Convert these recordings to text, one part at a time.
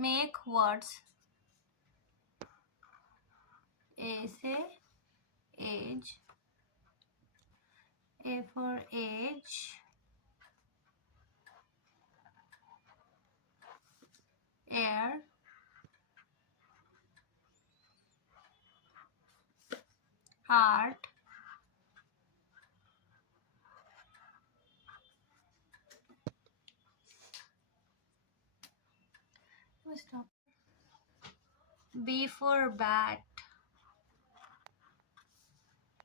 make words. A say age. A for age. Air. Heart. Stop. B for bat.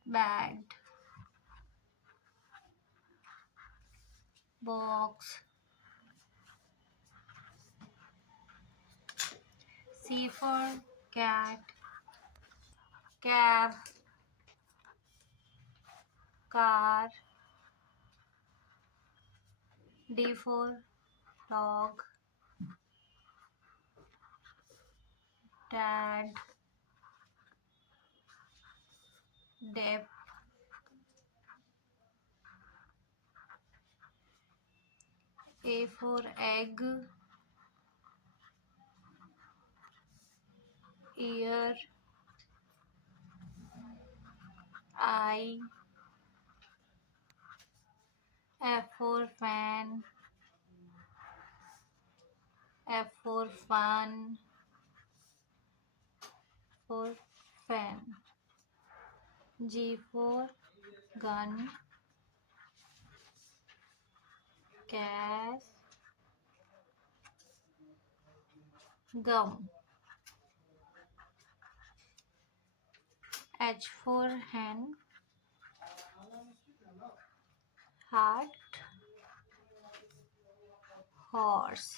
Bad. Box. C for cat. Cab. Car. D for dog. Dad. Dep. A for egg. Ear. Eye. F for fan. F for fun. For fan. G for gun. Gas. Gum. H for hen. Heart. Horse.